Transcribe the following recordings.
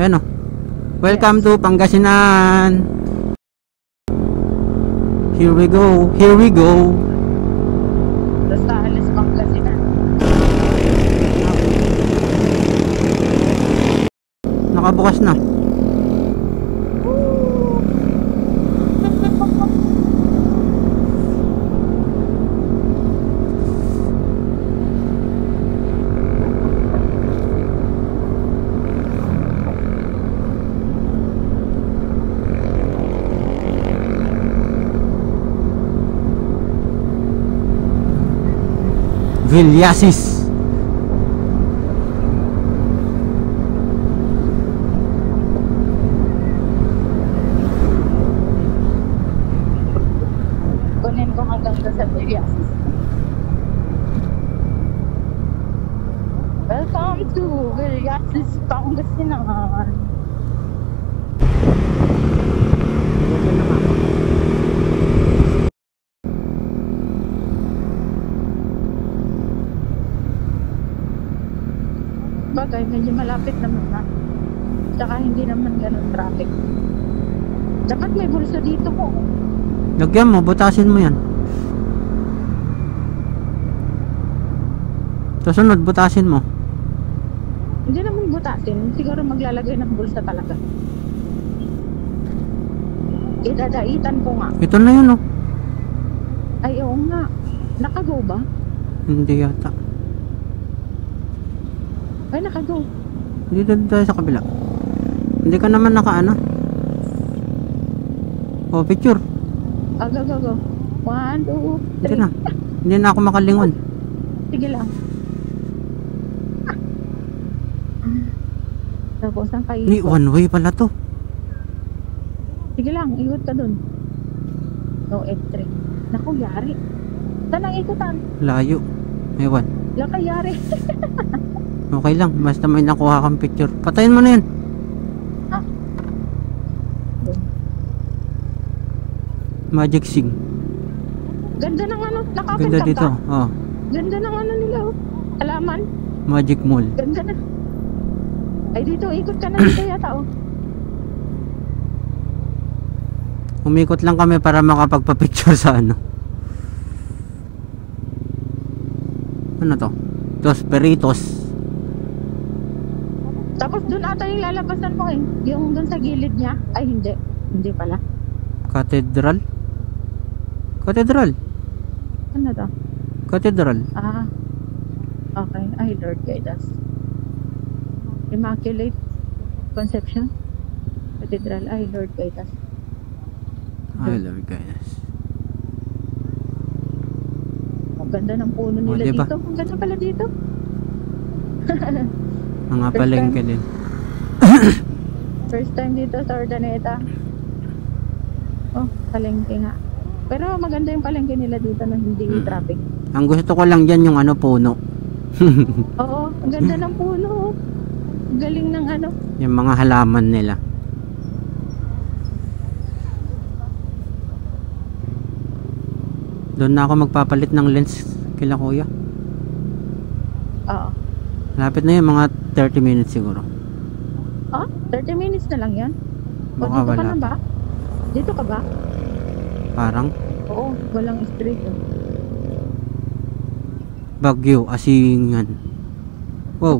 Ayan o. Welcome to Pangasinan. Here we go. Here we go. Rosales, Pangasinan. Nakabukas na. Villasis. Kunin ko hanggang doon sa Villasis. Welcome to Villasis, Pangasinan. Bagay, medyo malapit naman na. Tsaka hindi naman ganun traffic. Dapat may bulsa dito po. Lagyan mo, butasin mo yan. Susunod, butasin mo. Hindi naman butasin. Siguro maglalagay ng bulsa talaga. Idadaitan ko nga. Ito na yun, oh. Ay, oo nga. Nakago ba? Hindi yata. Ay, nakago. Hindi tayo sa kabila. Hindi ka naman nakaano. Oh, picture. Go. 1, 2, Hindi 3. na. Hindi na ako makalingon. Sige lang. Tapos ang kayo. Ni one way pala to. Sige lang, ikot ka dun. No, F3. Naku, yari. Saan ang ikutan? Layo. Ewan. Lang yari. Okay lang. Basta may nakuha kang picture. Patayin mo na yan. Ah. Magic Sing. Ganda ng ano, nakapit Ganda ka dito. ka? Oh. Ganda ng ano nila, oh. Halaman. Magic Mall. Ganda na. Ay, dito, ikot ka na dito yata, oh. Umikot lang kami para makapagpa-picture sa ano. Ano to? Dos Peritos. Tapos doon ata yung lalabasan mo eh. Yung doon sa gilid niya. Ay, hindi. Hindi pala. Cathedral? Cathedral. Ano to? Cathedral. Ah. Okay. Ay, Lord guide us. Immaculate Conception. Cathedral. Ay, Lord guide us. Ay, Lord guys. Ang ganda ng puno nila diba? dito. Ang ganda pala dito. Mga palengke din. First time dito sa Urdaneta. Oh, palengke nga. Pero maganda yung palengke nila dito na hindi traffic. Ang gusto ko lang dyan yung ano, puno. Oo, ang ganda ng puno. Ang galing ng ano. Yung mga halaman nila. Doon na ako magpapalit ng lens kila kuya. Oo. Lapit na yun, mga 30 minutes siguro. Ah, 30 minutes na lang yan? O, Baka dito ka wala na ba? Dito ka ba? Parang Oo, walang street. Oh. Bagyo, Asingan. Wow.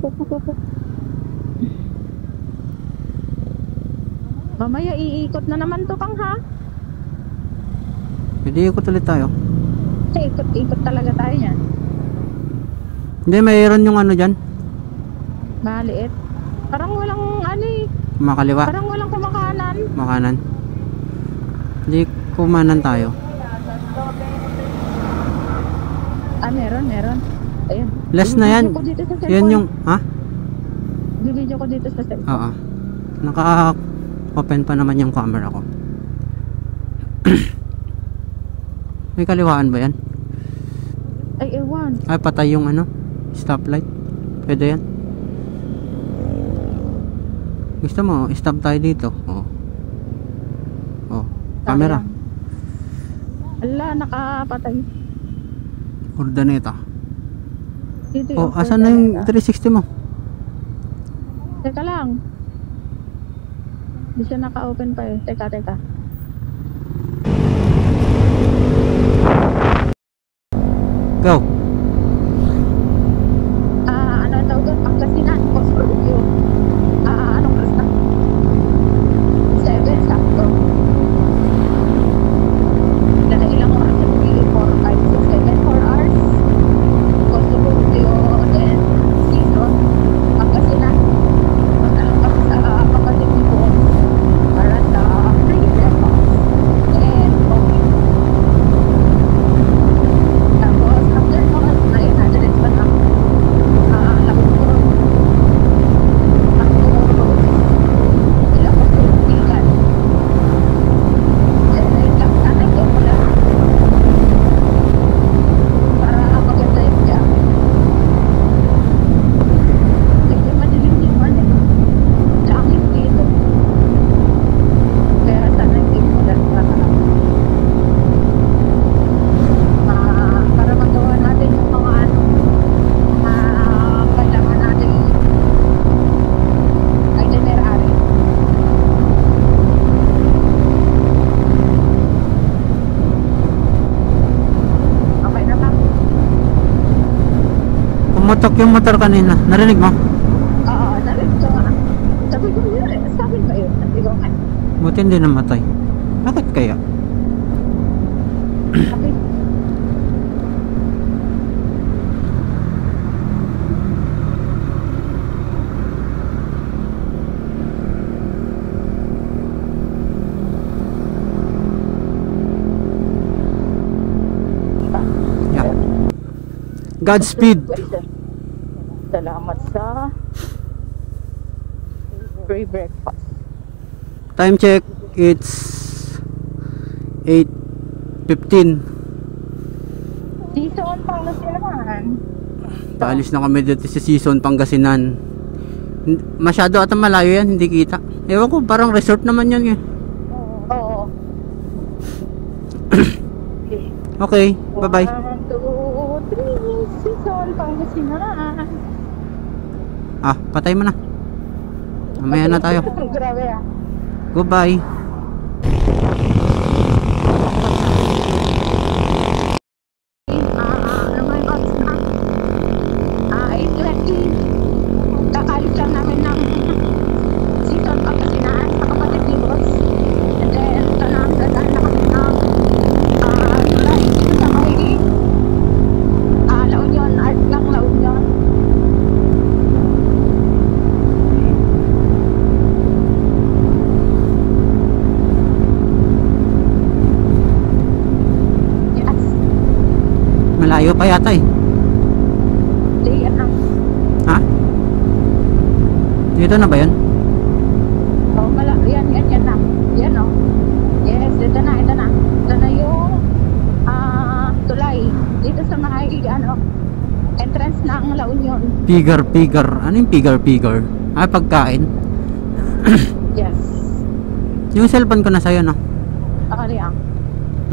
Mamaya iikot na naman to kang ha? Pwede ikot ulit tayo. Ikot talaga tayo yan. Hindi, mayroon yung ano dyan. Maliit. Parang walang ano eh. Makaliwa. Parang walang kumakanan. Makanan. Hindi, kumanan tayo. Ah, meron. Ayun. Last na yan. Bibidyo ko dito sa cellphone. Yan yung, ha? Bibidyo ko dito sa cellphone. Oo. Naka-open pa naman yung camera ko. May kaliwaan ba yan? Ay, ewan. Ay, patay yung ano, stoplight. Pwede yan. Gusto mo, stop tayo dito. Oh. Oh, camera. Ala, nakapatay. Urdaneta. Dito Oh, yung asan na yung nila. 360 mo? Teka lang. Hindi siya naka-open pa eh. Teka. Go. Ano ang tawag doon? Pangasinan. Post-review. Anong oras na? 7, sakto. Ilang oras na pili? 4, 5, 6, 7, 4 hours. Post-review. Then, season. Pangasinan. Punta lang kami sa kapatid ni Bo. Para sa free breakfast. And, okay. Tapos, after noon, ay na-direct pa na. Lakot ako, sila ko pilihan. Tanay ko pala. Para maganda yung job. Hindi madilim din man eh. Langit dito. Kaya tanay ko pala para magawa natin yung mga kailangan natin itinerary. Okay na ba? Pumutok yung motor kanina. Narinig mo? Oo, narinig ko nga. Sabi ko, sa akin ba yun? Sabi ko nga. Buti hindi namatay. Bakit kaya? Sabi ba? Yeah. Godspeed. Salamat sa free breakfast. Time check. It's 8:15. Season Pangasinan. Paalis na kami dito sa Season Pangasinan. Masyado ata malayo yan, hindi kita. Ewan ko, parang resort naman yan eh. Oo. Okay, bye-bye. 1, 2, 3, Season Pangasinan. Patay mo na. Mamaya na tayo. Grabe ah. Goodbye. Ano ba yung oras na? 8:20. Kakalit lang namin ng Season Pangasinan sa kapatid ni Boss. And then, dadaan na kami ng Tulay dito sa Maigi. La Union, Art ng La Union. Yes. Malayo pa yata eh. Hindi, yan ang Ha? Dito na ba yun? yan na. Yan o. Yes, ito na. Ito na yung tulay. Dito sa mga entrance ng La Union. Pigar. Ano yung pigar? Pagkain. Yes. Yung cellphone ko na sa'yo, no? Akali ang.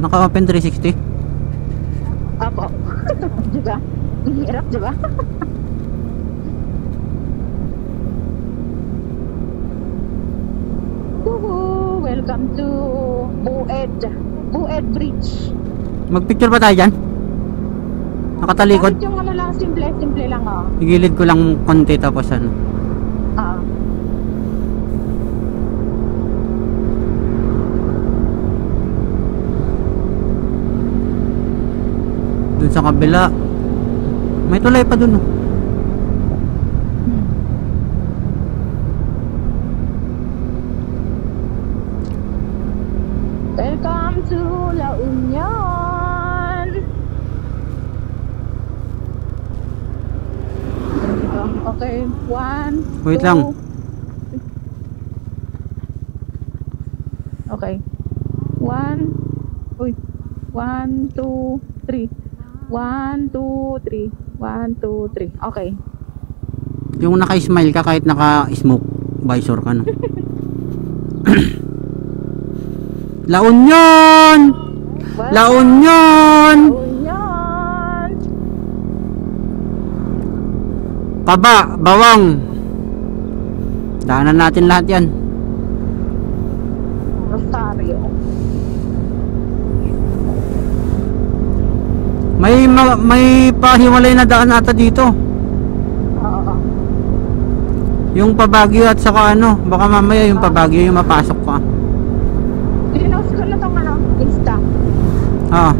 Naka-open 360. Apo. Diba? Ang hirap, diba? Woohoo! Welcome to Bued Bridge. Magpicture ba tayo dyan? Nakatalikod. Kahit yung ano lang, simple lang oh. Igilid ko lang konti tapos ano. Oo. Dun sa kabila. May tulay pa dun, oh. Welcome to La Union. Okay, 1, Wait 2. lang. Okay. 1, 2, 3. 1, 2, 3. 1, 2, 3. Okay. Yung naka-smile ka kahit naka-smoke visor ka, no? La Union! La Union! Union! Bawang. Daanan natin lahat yan. Rosario. May pahiwalay na daan ata dito. Oo. Yung pa-Baguio at saka ano, baka mamaya yung pa-Baguio yung mapasok pa. Pinost ko na tong ano, Insta. Ah.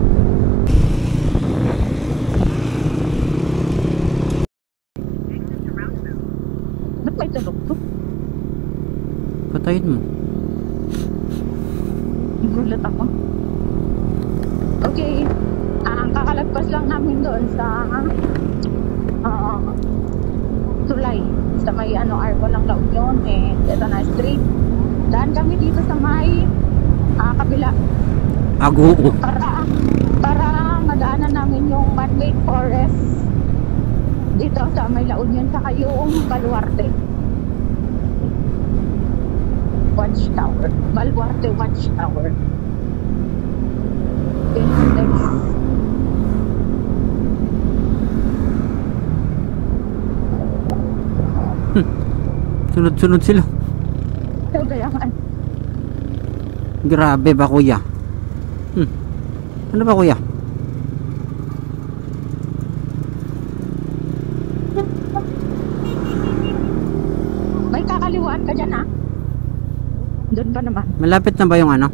Ba't may tunog to? Patayin mo. Nagulat ako. Okay. Ang kakalagpas lang namin doon sa Tulay. Sa may Arco ng La Union and ito na street. Daan kami dito sa may kabila. Ago. Para madaanan namin yung man-made forest dito sa may La Union saka yung Baluarte Watchtower. Baluarte Watchtower. Yun yung next. Sunod-sunod sila. So, kaya nga. Grabe ba kuya? Ano ba kuya? May kakaliwaan ka dyan doon pa naman. Malapit na ba yung ano?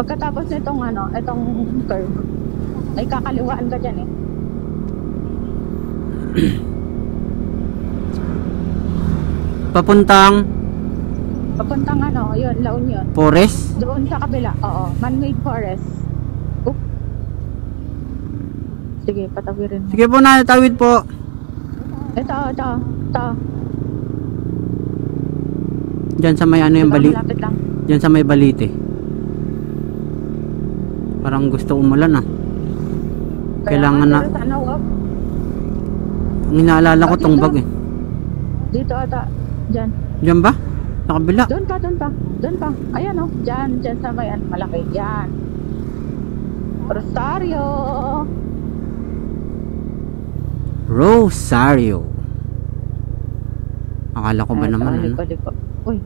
Pagkatapos nitong itong curve, may kakaliwaan ka dyan Papuntang yun, La Union. Forest? Doon sa kabila, oo, man-made forest. Oop. Sige, patawirin mo. Sige po na, tawid po. Ito. Diyan sa may ano yung bali. Malapit lang. Diyan sa may balite. Parang gusto umulan Kailangan na. Ang inaalala ko tong bag Dito ata. Diyan. Diyan ba? Sa kabila. Doon pa. Ayan Diyan sa may malaki. Yan. Rosario. Akala ko ba naman Liko. Uy.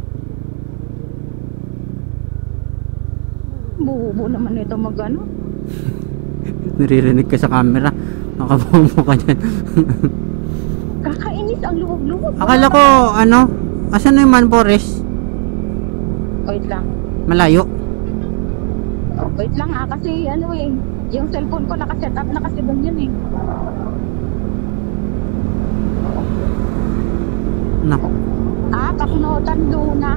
Bubo naman ito Naririnig ka sa camera. Nakabomo ka dyan. Kakainis ang luwag-luwag. Akala ko asan na yung man forest? Wait lang. Malayo. Wait lang kasi yung cellphone ko nakaset up na kasi doon yun Nako. Kaknotan Luna.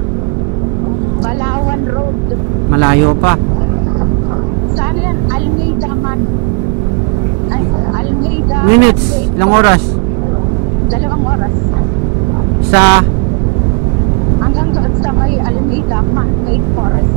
Balawan Road. Malayo pa. Saan yan? Almeida man. Ay, Almeida. Minutes. Ilang oras? 2 oras. Sa Hanggang doon sa may Almeida Man-made forest.